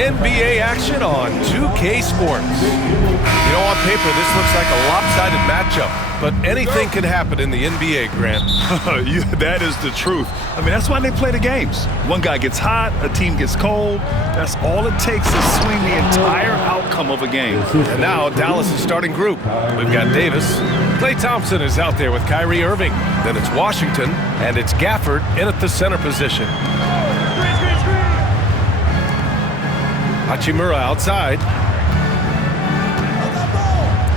NBA action on 2K Sports. You know, on paper, this looks like a lopsided matchup, but anything can happen in the NBA, Grant. Yeah, that is the truth. I mean, that's why they play the games. One guy gets hot, a team gets cold. That's all it takes to swing the entire outcome of a game. And now, Dallas' starting group. We've got Davis. Klay Thompson is out there with Kyrie Irving. Then it's Washington, and it's Gafford in at the center position. Hachimura outside.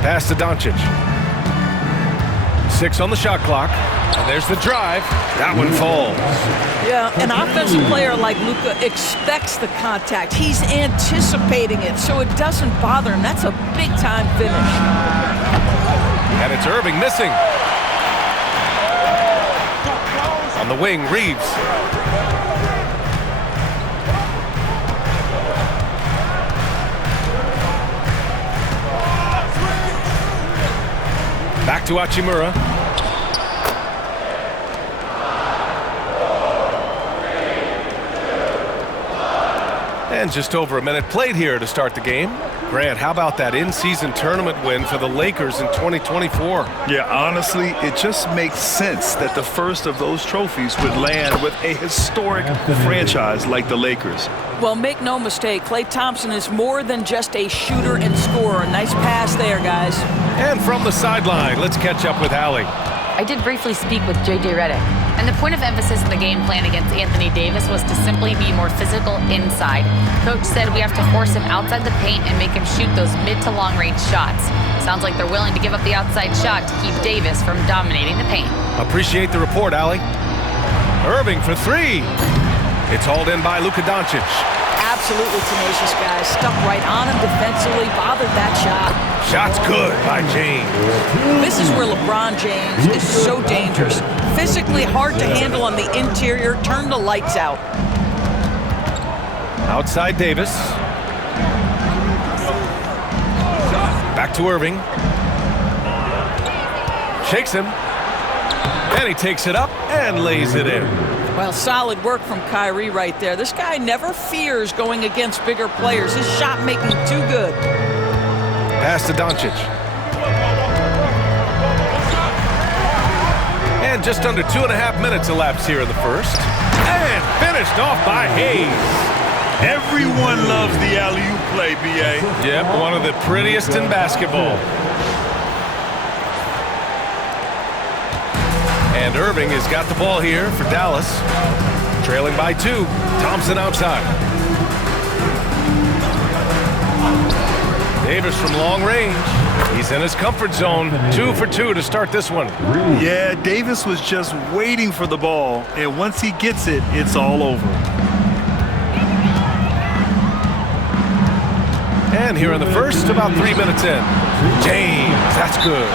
Pass to Doncic. 6 on the shot clock. And there's the drive. That one falls. Yeah, an offensive player like Luka expects the contact. He's anticipating it, so it doesn't bother him. That's a big-time finish. And it's Irving missing. On the wing, Reeves. Back to Hachimura. And just over a minute played here to start the game. Grant, how about that in-season tournament win for the Lakers in 2024? Yeah, honestly, it just makes sense that the first of those trophies would land with a historic franchise like the Lakers. Well, make no mistake, Klay Thompson is more than just a shooter and scorer. Nice pass there, guys. And from the sideline, let's catch up with Allie. I did briefly speak with J.J. Redick, and the point of emphasis in the game plan against Anthony Davis was to simply be more physical inside. Coach said we have to force him outside the paint and make him shoot those mid to long range shots. Sounds like they're willing to give up the outside shot to keep Davis from dominating the paint. Appreciate the report, Allie. Irving for 3. It's hauled in by Luka Doncic. Absolutely tenacious, guys. Stuck right on him defensively, bothered that shot. Shot's good by James. This is where LeBron James is so dangerous. Physically hard to handle on the interior. Turn the lights out. Outside Davis. Back to Irving. Shakes him. And he takes it up and lays it in. Well, solid work from Kyrie right there. This guy never fears going against bigger players. His shot making too good. Pass to Doncic. And just under 2.5 minutes elapsed here in the first. And finished off by Hayes. Everyone loves the alley-oop play, B.A. Yep, one of the prettiest in basketball. And Irving has got the ball here for Dallas. Trailing by 2. Thompson outside. Davis from long range. He's in his comfort zone. 2 for 2 to start this one. Yeah, Davis was just waiting for the ball, and once he gets it, it's all over. And here in the first, about 3 minutes in. James, that's good.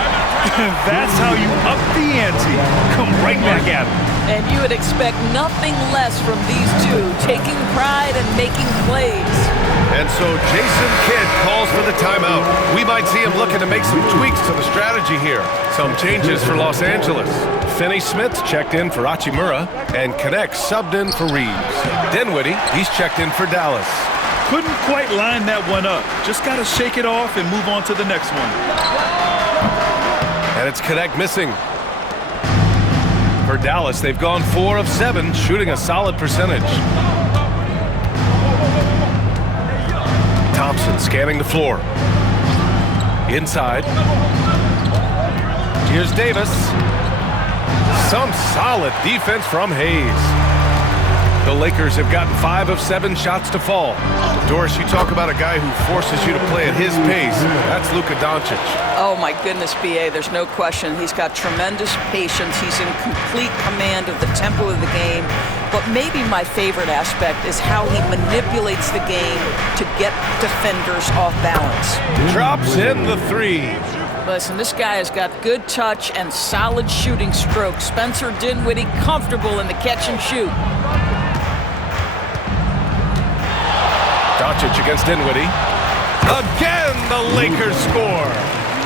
That's how you up the ante. Come right back at him. And you would expect nothing less from these two, taking pride and making plays. And so Jason Kidd calls for the timeout. We might see him looking to make some tweaks to the strategy here. Some changes for Los Angeles. Finney Smith checked in for Hachimura, and Connect subbed in for Reeves. Dinwiddie, he's checked in for Dallas. Couldn't quite line that one up. Just got to shake it off and move on to the next one. And it's Connect missing. For Dallas, they've gone 4 of 7, shooting a solid percentage. Thompson scanning the floor. Inside. Here's Davis. Some solid defense from Hayes. The Lakers have gotten 5 of 7 shots to fall. Doris, you talk about a guy who forces you to play at his pace. That's Luka Doncic. Oh, my goodness, B.A., there's no question. He's got tremendous patience. He's in complete command of the tempo of the game. But maybe my favorite aspect is how he manipulates the game to get defenders off balance. Drops in the 3. Listen, this guy has got good touch and solid shooting stroke. Spencer Dinwiddie comfortable in the catch and shoot. Doncic against Dinwiddie. Again, the Lakers score.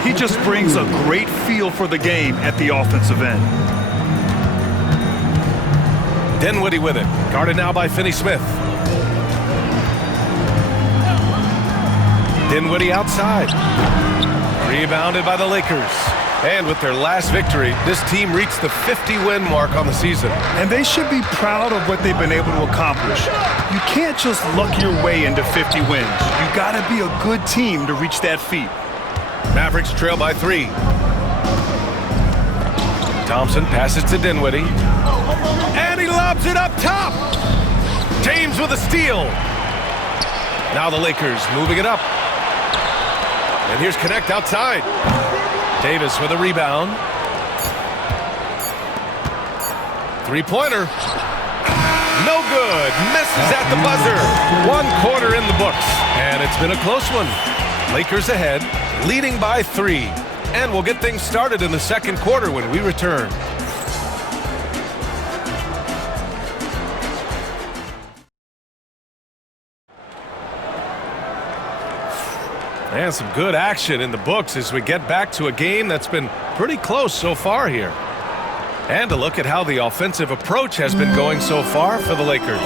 He just brings a great feel for the game at the offensive end. Dinwiddie with it. Guarded now by Finney Smith. Dinwiddie outside. Rebounded by the Lakers. And with their last victory, this team reached the 50-win mark on the season. And they should be proud of what they've been able to accomplish. You can't just luck your way into 50 wins. You gotta be a good team to reach that feat. Mavericks trail by 3. Thompson passes to Dinwiddie. And he lobs it up top. James with a steal. Now the Lakers moving it up. And here's Connect outside. Davis with a rebound. Three-pointer. No good. Misses at the buzzer. 1 quarter in the books. And it's been a close one. Lakers ahead, leading by 3. And we'll get things started in the second quarter when we return. And some good action in the books as we get back to a game that's been pretty close so far here. And a look at how the offensive approach has been going so far for the Lakers.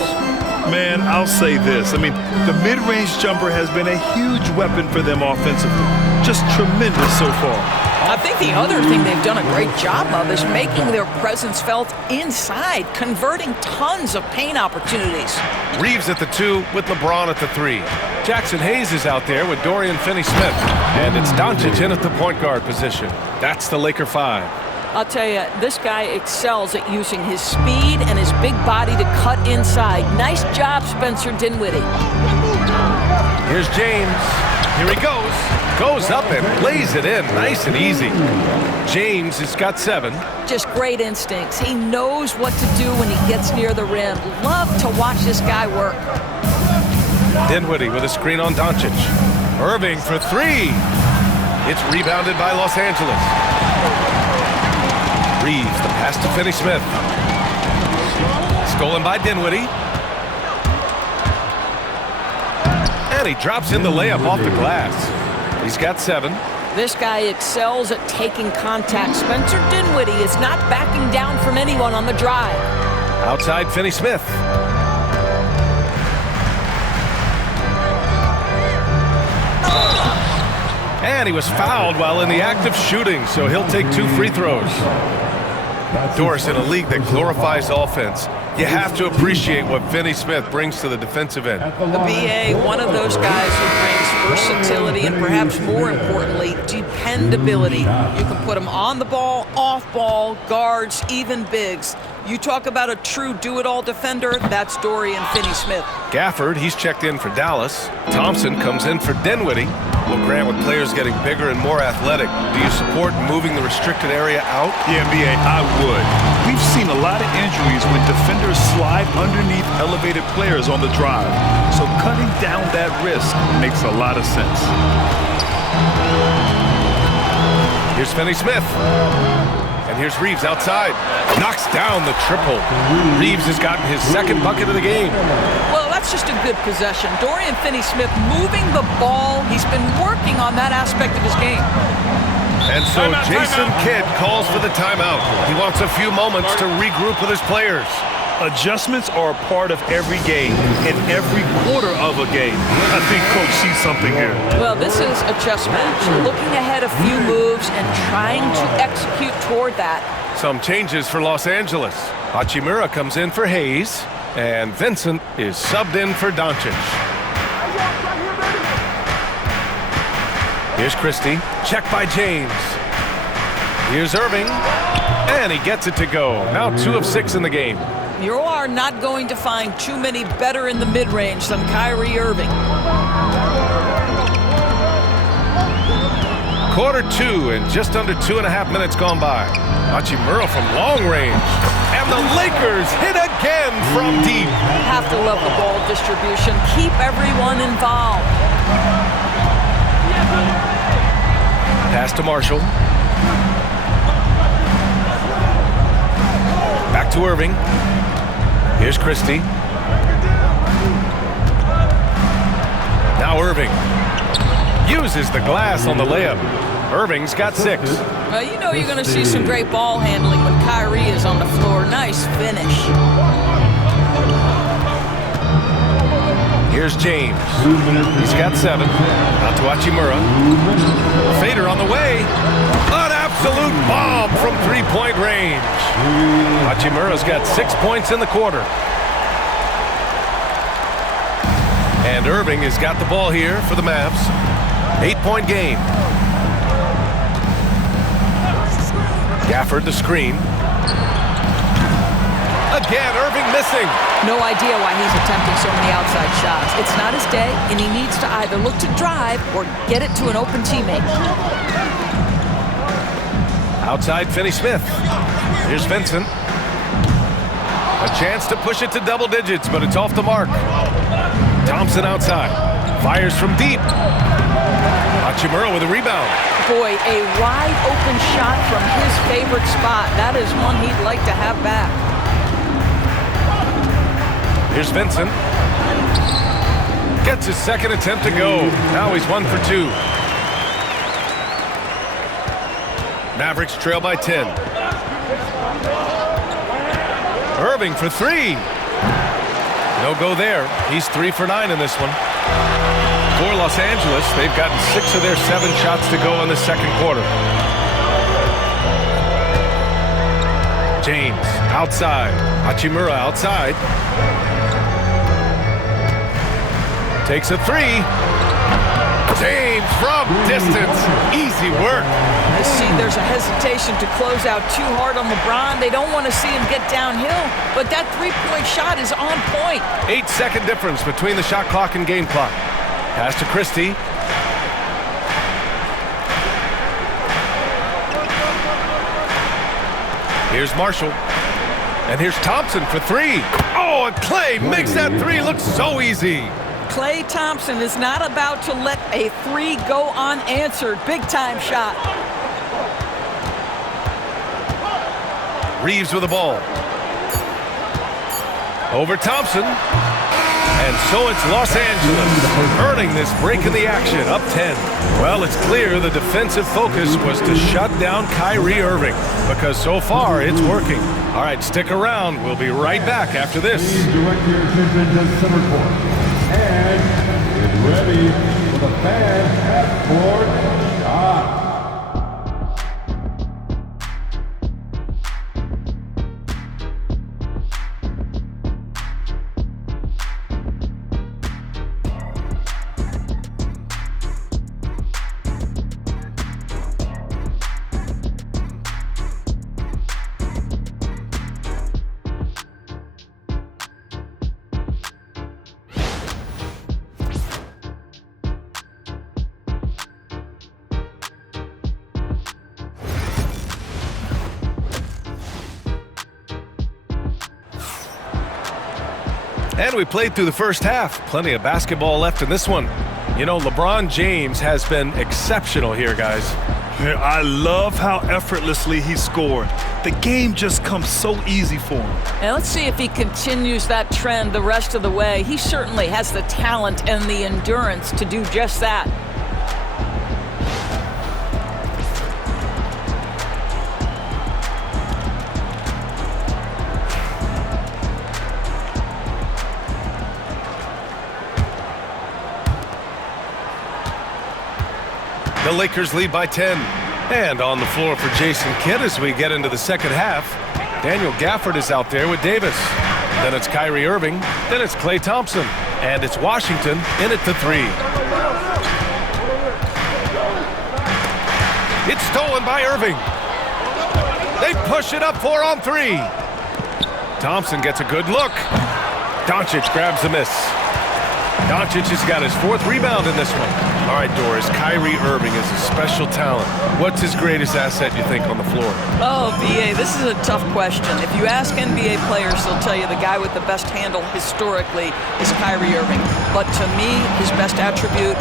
Man, I'll say this. I mean, the mid-range jumper has been a huge weapon for them offensively. Just tremendous so far. I think the other thing they've done a great job of is making their presence felt inside, converting tons of paint opportunities. Reeves at the 2 with LeBron at the 3. Jackson Hayes is out there with Dorian Finney-Smith. And it's Doncic in at the point guard position. That's the Laker 5. I'll tell you, this guy excels at using his speed and his big body to cut inside. Nice job, Spencer Dinwiddie. Here's James. Here he goes. Goes up and lays it in. Nice and easy. James has got 7. Just great instincts. He knows what to do when he gets near the rim. Love to watch this guy work. Dinwiddie with a screen on Doncic. Irving for 3. It's rebounded by Los Angeles. Reeves, the pass to Finney-Smith. Stolen by Dinwiddie. And he drops in the layup off the glass. He's got 7. This guy excels at taking contact. Spencer Dinwiddie is not backing down from anyone on the drive. Outside Finney-Smith. And he was fouled while in the act of shooting, so he'll take 2 free throws. Doris, in a league that glorifies offense, you have to appreciate what Finney-Smith brings to the defensive end. The BA, one of those guys who brings versatility and perhaps more importantly, dependability. You can put him on the ball, off ball, guards, even bigs. You talk about a true do-it-all defender, that's Dorian Finney-Smith. Gafford, he's checked in for Dallas. Thompson comes in for Dinwiddie. Well, Grant, with players getting bigger and more athletic, do you support moving the restricted area out? Yeah, BA, I would. We've seen a lot of injuries when defenders slide underneath elevated players on the drive. So cutting down that risk makes a lot of sense. Here's Finney-Smith. And here's Reeves outside. Knocks down the triple. Reeves has gotten his 2nd bucket of the game. Well, that's just a good possession. Dorian Finney-Smith moving the ball. He's been working on that aspect of his game. And so Jason Kidd calls for the timeout. He wants a few moments to regroup with his players. Adjustments are a part of every game and every quarter of a game. I think Coach sees something here. Well, this is a chess match. Looking ahead a few moves and trying to execute toward that. Some changes for Los Angeles. Hachimura comes in for Hayes, and Vincent is subbed in for Doncic. Here's Christie, checked by James. Here's Irving, and he gets it to go. Now 2 of 6 in the game. You are not going to find too many better in the mid-range than Kyrie Irving. Quarter 2 and just under 2.5 minutes gone by. Hachimura from long range. And the Lakers hit again from deep. Have to love the ball distribution. Keep everyone involved. Pass to Marshall. Back to Irving. Here's Christie. Now Irving uses the glass on the layup. Irving's got 6. You know you're going to see some great ball handling when Kyrie is on the floor. Nice finish. Here's James. He's got 7. Out to Hachimura. Fader on the way. An absolute bomb from three-point range. Hachimura's got 6 points in the quarter. And Irving has got the ball here for the Mavs. 8-point game. Gafford the screen. Again, Irving missing. No idea why he's attempting so many outside shots. It's not his day, and he needs to either look to drive or get it to an open teammate. Outside Finney Smith. Here's Vincent. A chance to push it to double digits, but it's off the mark. Thompson outside. Fires from deep. Hachimura with a rebound. Boy, a wide open shot from his favorite spot. That is one he'd like to have back. Here's Vincent. Gets his second attempt to go. Now he's 1 for 2. Mavericks trail by 10. Irving for 3. No go there. He's 3 for 9 in this one. For Los Angeles, they've gotten 6 of their 7 shots to go in the second quarter. James outside. Hachimura outside. Takes a 3. James from distance. Easy work. I see there's a hesitation to close out too hard on LeBron. They don't want to see him get downhill, but that three-point shot is on point. 8-second difference between the shot clock and game clock. Pass to Christie. Here's Marshall. And here's Thompson for 3. Oh, and Clay makes that 3 look so easy. Klay Thompson is not about to let a 3 go unanswered. Big-time shot. Reeves with the ball. Over Thompson. And so it's Los Angeles earning this break in the action, up 10. Well, it's clear the defensive focus was to shut down Kyrie Irving, because so far it's working. All right, stick around. We'll be right back after this. Direct your attention to center court. And get ready for the fan half-court shot. And we played through the first half. Plenty of basketball left in this one. You know, LeBron James has been exceptional here, guys. Yeah, I love how effortlessly he scored. The game just comes so easy for him. And let's see if he continues that trend the rest of the way. He certainly has the talent and the endurance to do just that. The Lakers lead by 10. And on the floor for Jason Kidd as we get into the second half, Daniel Gafford is out there with Davis. Then it's Kyrie Irving. Then it's Klay Thompson. And it's Washington in at the 3. It's stolen by Irving. They push it up 4 on 3. Thompson gets a good look. Doncic grabs the miss. Doncic has got his 4th rebound in this one. All right, Doris, Kyrie Irving is a special talent. What's his greatest asset, you think, on the floor? Oh, BA, this is a tough question. If you ask NBA players, they'll tell you the guy with the best handle historically is Kyrie Irving. But to me, his best attribute,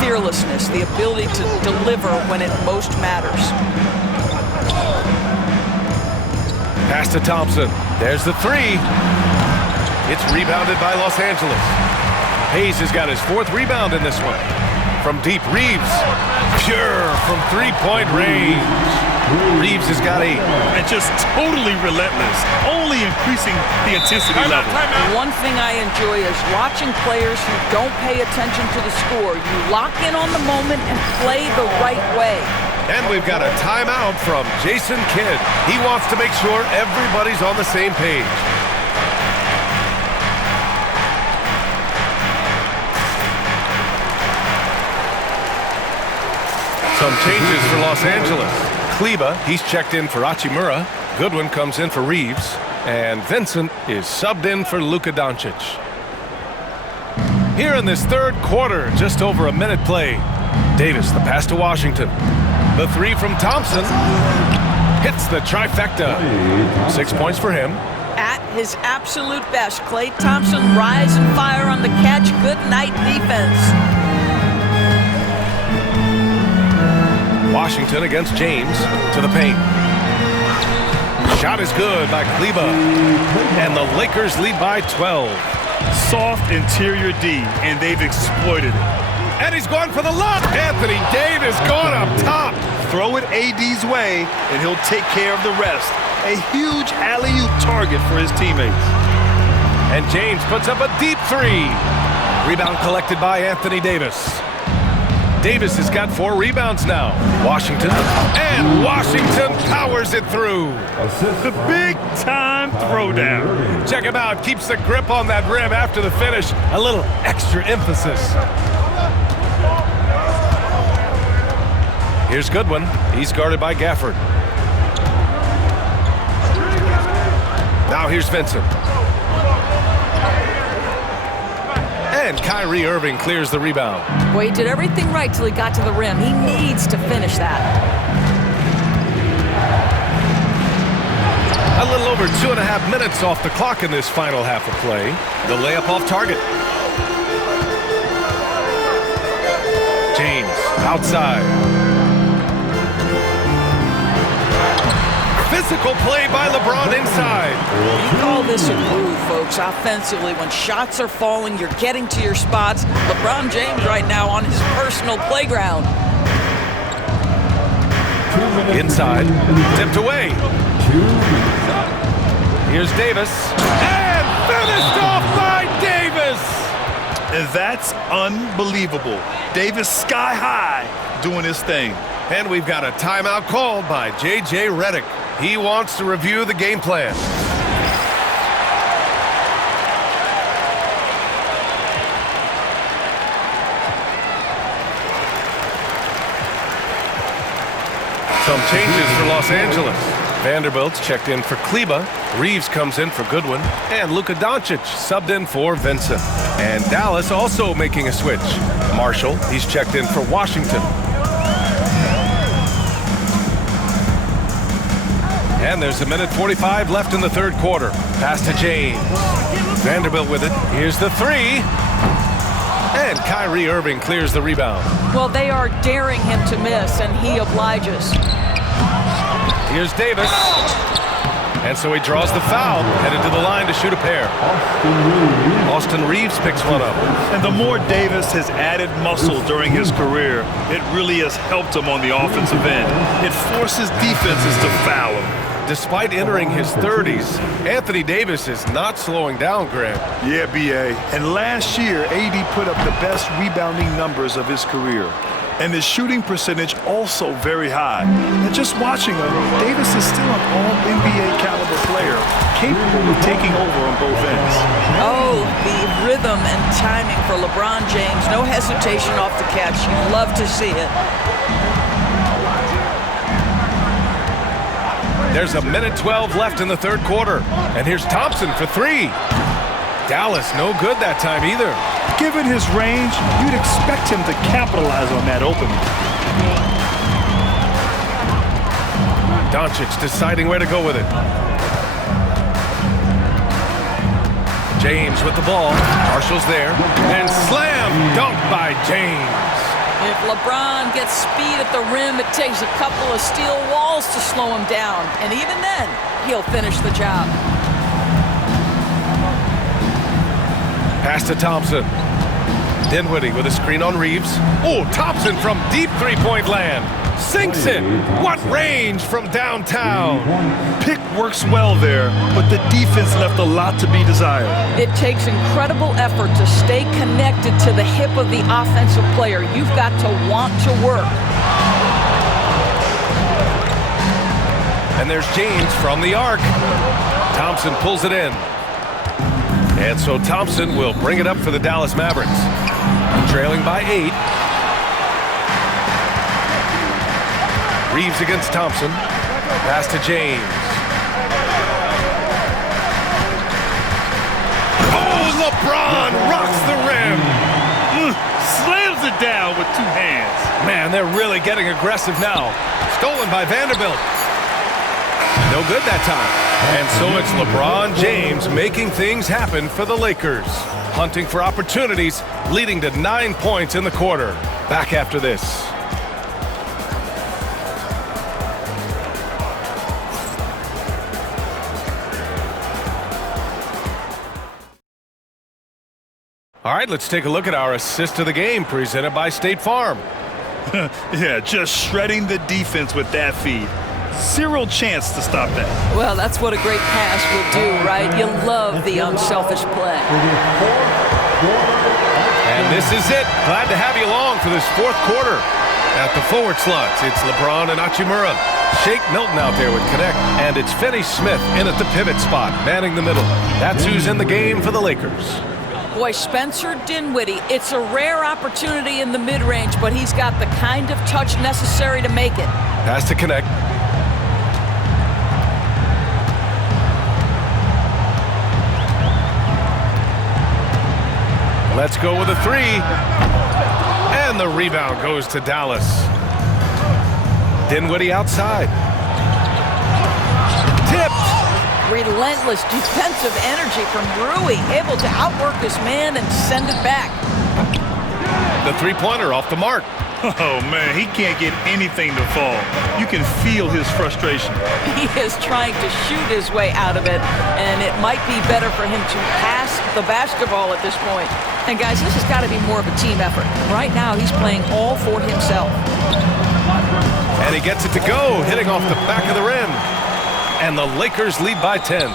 fearlessness, the ability to deliver when it most matters. Pass to Thompson. There's the 3. It's rebounded by Los Angeles. Hayes has got his 4th rebound in this one. From deep, Reeves. Pure from 3-point range. Reeves has got 8. And just totally relentless, only increasing the intensity level. One thing I enjoy is watching players who don't pay attention to the score. You lock in on the moment and play the right way. And we've got a timeout from Jason Kidd. He wants to make sure everybody's on the same page. Some changes for Los Angeles. Kleba, he's checked in for Hachimura. Goodwin comes in for Reeves. And Vincent is subbed in for Luka Doncic. Here in this third quarter, just over a minute play. Davis, the pass to Washington. The 3 from Thompson hits the trifecta. 6 points for him. At his absolute best, Klay Thompson rise and fire on the catch. Good night defense. Washington against James to the paint. Shot is good by Kleba. And the Lakers lead by 12. Soft interior D, and they've exploited it. And he's going for the lob. Anthony Davis going up top. Throw it AD's way, and he'll take care of the rest. A huge alley-oop target for his teammates. And James puts up a deep 3. Rebound collected by Anthony Davis. Davis has got 4 rebounds now. Washington, and Washington powers it through. The big-time throwdown. Check him out. Keeps the grip on that rim after the finish. A little extra emphasis. Here's Goodwin. He's guarded by Gafford. Now here's Vincent. And Kyrie Irving clears the rebound. Well, he did everything right till he got to the rim. He needs to finish that. A little over 2.5 minutes off the clock in this final half of play. The layup off target. James outside. Physical play by LeBron inside. You call this a groove, folks. Offensively, when shots are falling, you're getting to your spots. LeBron James right now on his personal playground. Inside, tipped away. Here's Davis. And finished off by Davis. And that's unbelievable. Davis sky high doing his thing. And we've got a timeout called by J.J. Redick. He wants to review the game plan. Some changes for Los Angeles. Vanderbilt's checked in for Kleba. Reeves comes in for Goodwin. And Luka Doncic subbed in for Vincent. And Dallas also making a switch. Marshall, he's checked in for Washington. And there's 1:45 left in the third quarter. Pass to James. Vanderbilt with it. Here's the 3. And Kyrie Irving clears the rebound. Well, they are daring him to miss, and he obliges. Here's Davis. And so he draws the foul, headed to the line to shoot a pair. Austin Reeves picks one up. And the more Davis has added muscle during his career, it really has helped him on the offensive end. It forces defenses to foul him. Despite entering his 30s, Anthony Davis is not slowing down, Grant. Yeah, B.A. And last year, AD put up the best rebounding numbers of his career. And his shooting percentage also very high. And just watching him, Davis is still an all-NBA caliber player, capable of taking over on both ends. Oh, the rhythm and timing for LeBron James. No hesitation off the catch. You love to see it. There's 1:12 left in the third quarter. And here's Thompson for 3. Dallas no good that time either. Given his range, you'd expect him to capitalize on that opening. Doncic deciding where to go with it. James with the ball. Marshall's there. And slam dunk by James. If LeBron gets speed at the rim, it takes a couple of steel walls to slow him down. And even then, he'll finish the job. Pass to Thompson. Dinwiddie with a screen on Reeves. Oh, Thompson from deep three-point land. Sinks it. What range from downtown. Pick works well there, but the defense left a lot to be desired. It takes incredible effort to stay connected to the hip of the offensive player. You've got to want to work. And there's James from the arc. Thompson pulls it in. And so Thompson will bring it up for the Dallas Mavericks. Trailing by 8. Reeves against Thompson. Pass to James. Oh, LeBron rocks the rim. Slams it down with 2 hands. Man, they're really getting aggressive now. Stolen by Vanderbilt. No good that time. And so it's LeBron James making things happen for the Lakers. Hunting for opportunities, leading to 9 points in the quarter. Back after this. All right, let's take a look at our assist of the game presented by State Farm. Yeah, just shredding the defense with that feed. Zero chance to stop that. Well, that's what a great pass will do, right? You love the unselfish play. And this is it. Glad to have you along for this 4th quarter. At the forward slots, it's LeBron and Hachimura. Shake Milton out there with Connect. And it's Finney Smith in at the pivot spot, manning the middle. That's who's in the game for the Lakers. Boy, Spencer Dinwiddie, it's a rare opportunity in the mid-range, but he's got the kind of touch necessary to make it. Pass to Connect. Let's go with a 3. And the rebound goes to Dallas. Dinwiddie outside. Tipped. Relentless defensive energy from Rui, able to outwork his man and send it back. The 3-pointer off the mark. Oh, man, he can't get anything to fall. You can feel his frustration. He is trying to shoot his way out of it, and it might be better for him to pass the basketball at this point. And, guys, this has got to be more of a team effort. Right now, he's playing all for himself. And he gets it to go, hitting off the back of the rim. And the Lakers lead by 10.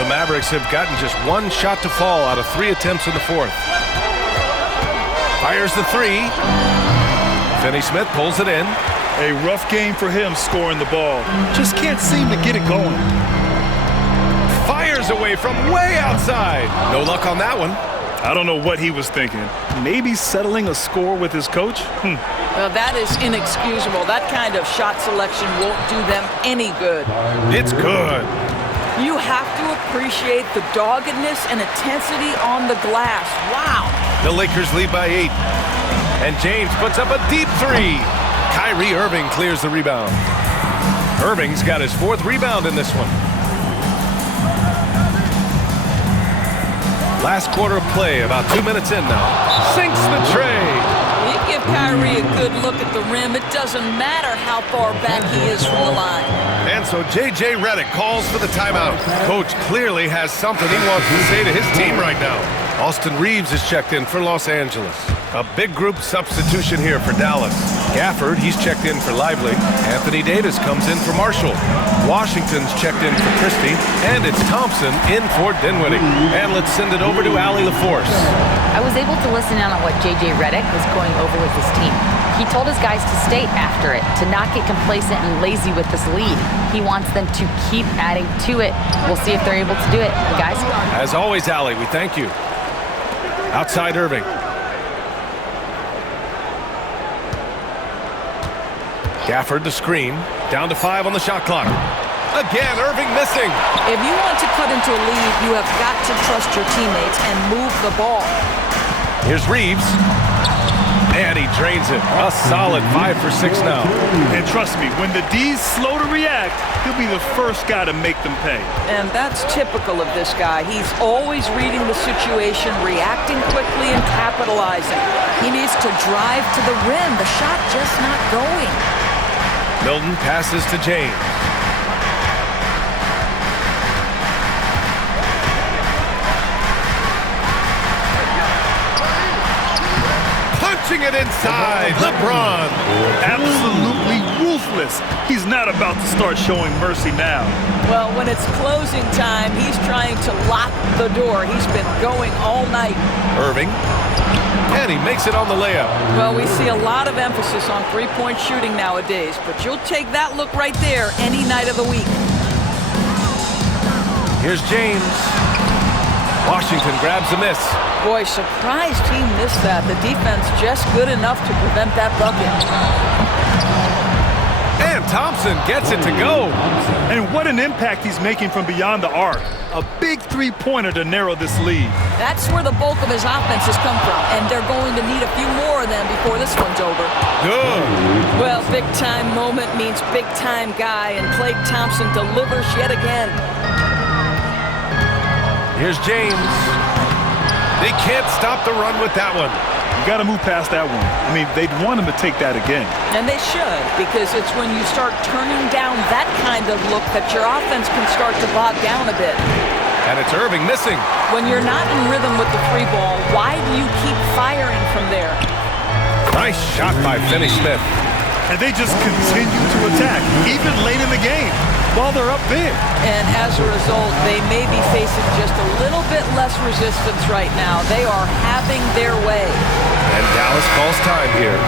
The Mavericks have gotten just 1 shot to fall out of 3 attempts in the 4th. Fires the 3. Finney Smith pulls it in. A rough game for him scoring the ball. Just can't seem to get it going. Fires away from way outside. No luck on that one. I don't know what he was thinking. Maybe settling a score with his coach? Well, that is inexcusable. That kind of shot selection won't do them any good. It's good. You have to appreciate the doggedness and intensity on the glass. Wow. The Lakers lead by 8. And James puts up a deep 3. Kyrie Irving clears the rebound. Irving's got his 4th rebound in this one. Last quarter of play, about 2 minutes in now. Sinks the tray. You give Kyrie a good look at the rim. It doesn't matter how far back he is from the line. And so J.J. Redick calls for the timeout. Coach clearly has something he wants to say to his team right now. Austin Reeves is checked in for Los Angeles. A big group substitution here for Dallas. Gafford, he's checked in for Lively. Anthony Davis comes in for Marshall. Washington's checked in for Christie. And it's Thompson in for Dinwiddie. And let's send it over to Allie LaForce. I was able to listen in on what J.J. Redick was going over with his team. He told his guys to stay after it, to not get complacent and lazy with this lead. He wants them to keep adding to it. We'll see if they're able to do it. Guys? As always, Allie, we thank you. Outside Irving. Gafford the screen. Down to 5 on the shot clock. Again, Irving missing. If you want to cut into a lead, you have got to trust your teammates and move the ball. Here's Reeves. And he drains it. A solid 5 for 6 now. And trust me, when the D's slow to react, he'll be the first guy to make them pay. And that's typical of this guy. He's always reading the situation, reacting quickly and capitalizing. He needs to drive to the rim. The shot just not going. Milton passes to James. launching it inside. LeBron. Absolutely ruthless. He's not about to start showing mercy now. Well, when it's closing time, he's trying to lock the door. He's been going all night. Irving. And he makes it on the layup. Well, we see a lot of emphasis on three-point shooting nowadays, but you'll take that look right there any night of the week. Here's James. Washington grabs a miss. Boy, surprised he missed that. The defense just good enough to prevent that bucket. And Thompson gets it to go. And what an impact he's making from beyond the arc. A big three-pointer to narrow this lead. That's where the bulk of his offense has come from, and they're going to need a few more of them before this one's over. Good. Well, big-time moment means big-time guy, and Klay Thompson delivers yet again. Here's James. They can't stop the run with that one. You got to move past that one. I mean, they'd want him to take that again. And they should, because it's when you start turning down that kind of look that your offense can start to bog down a bit. And it's Irving missing. When you're not in rhythm with the free ball, why do you keep firing from there? Nice shot by Finney-Smith. And they just continue to attack, even late in the game, while they're up big. And as a result, they may be facing just a little bit less resistance right now. They are having their way. And Dallas calls time here.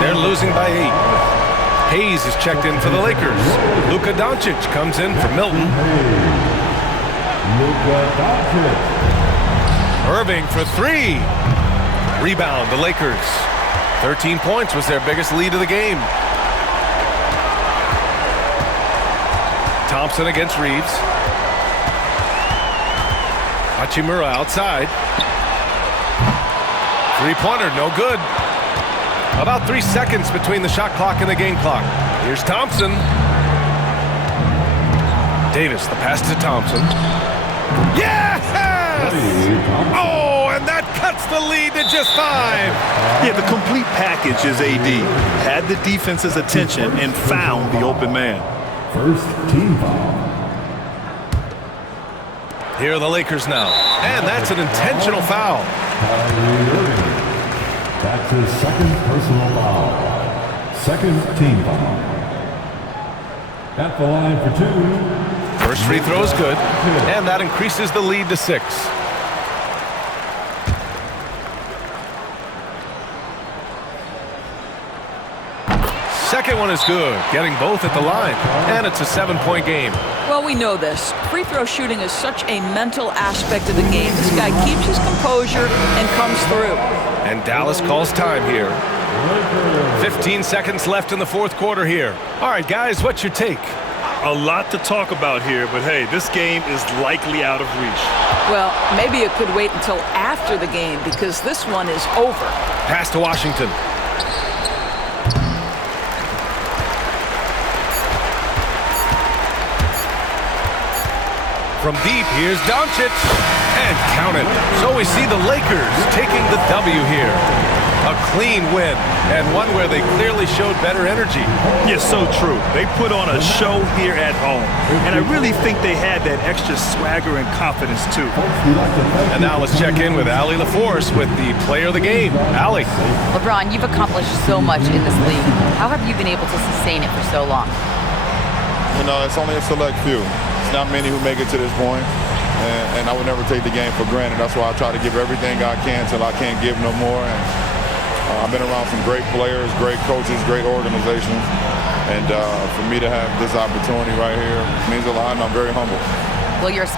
They're losing by 8. Hayes is checked in for the Lakers. Luka Doncic comes in for Milton. Irving for 3. Rebound, the Lakers. 13 points was their biggest lead of the game. Thompson against Reeves. Hachimura outside. Three-pointer, no good. About 3 seconds between the shot clock and the game clock. Here's Thompson. Davis, the pass to Thompson. Yes! Oh, and that cuts the lead to just 5. Yeah, the complete package is AD. Had the defense's attention and found the open man. First team foul. Here are the Lakers now. And that's an intentional foul. That's his second personal foul. Second team foul. At the line for 2. First free throw is good. And that increases the lead to 6. Second one is good, getting both at the line. And it's a 7-point game. Well, we know this. Free throw shooting is such a mental aspect of the game. This guy keeps his composure and comes through. And Dallas calls time here. 15 seconds left in the fourth quarter here. All right, guys, what's your take? A lot to talk about here, but hey, this game is likely out of reach. Well, maybe it could wait until after the game because this one is over. Pass to Washington. From deep, here's Doncic. And count it. So we see the Lakers taking the W here. A clean win, and one where they clearly showed better energy. Yeah, so true. They put on a show here at home. And I really think they had that extra swagger and confidence, too. And now let's check in with Allie LaForce with the player of the game. Allie. LeBron, you've accomplished so much in this league. How have you been able to sustain it for so long? You know, it's only a select few. It's not many who make it to this point. And I would never take the game for granted. That's why I try to give everything I can till I can't give no more. And I've been around some great players, great coaches, great organizations. And for me to have this opportunity right here means a lot, and I'm very humble. Will your